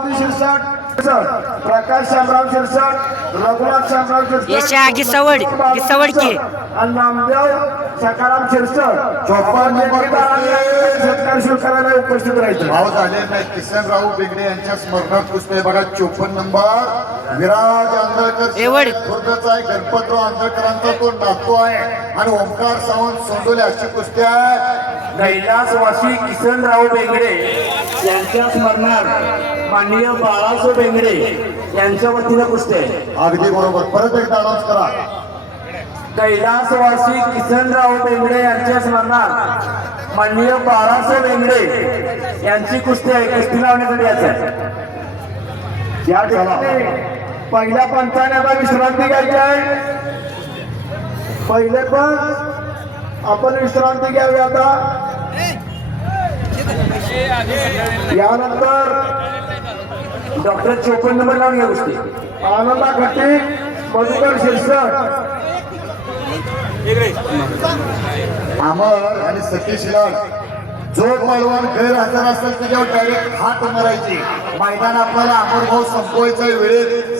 मारुती शिरसाट, प्रकाश शामराव शिरसाट, रघुनाथ शामराव शिरसाट, यशा गिसवड की आणि नामदेव सकाराम शिरसाट. 54 नंबर सत्कार स्वीकारायला उपस्थित राहायचे. भाव झाले नाही. किसनराव बेगडे यांच्या स्मरणार्थ कुस्ती आहे बघा. 54 नंबर विराज आंधळकर खुर्दचा आहे. गणपतराव आंधळकरांचा तो नातू आहे आणि ओंकार सावंत सोंडोले अशी कुस्ती आहे. कैलासवासी किसनराव बेंगडे यांच्या स्मरणार्थ माननीय बाळासाहेब बेंगडे यांच्या वतीनं कुस्ती आहे. अगदी बरोबर. परत एकदा अनाउन्स करा. कैलासवासी किसनराव बेंगडे यांच्या स्मरणार्थ माननीय बाळासाहेब बेंगडे यांची कुस्ती आहे. कुस्ती लावण्यासाठी यायचं आहे. या ठिकाणी पहिल्या पंचाने आता विश्रांती घ्यायची आहे. पहिले पण आपण विश्रांती घ्यावी. आता यानंतर डॉक्टर 54 नंबर लावून घ्या कुस्ती. आनंदा खट्टी, मधुकर शिरसाट, अमर आणि सतीश लाड. जो पैलवान गैरहजर असेल त्याच्यावर डायरेक्ट हात मारायची. मैदान आपल्याला अमर भाऊ संपवायचा वेळेत